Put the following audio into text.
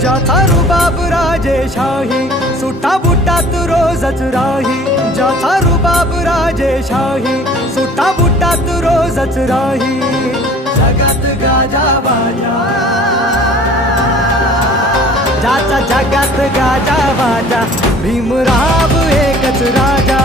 ज्याचा रुबाब राजेशाही, सुटा बुटात रोजच राही. ज्याचा रुबाब राजेशाही, सुटा बुटात रोजच राही. जगात गाजा बाजा, ज्याचा जगात गाजा बाजा, भीमराव एकच राजा.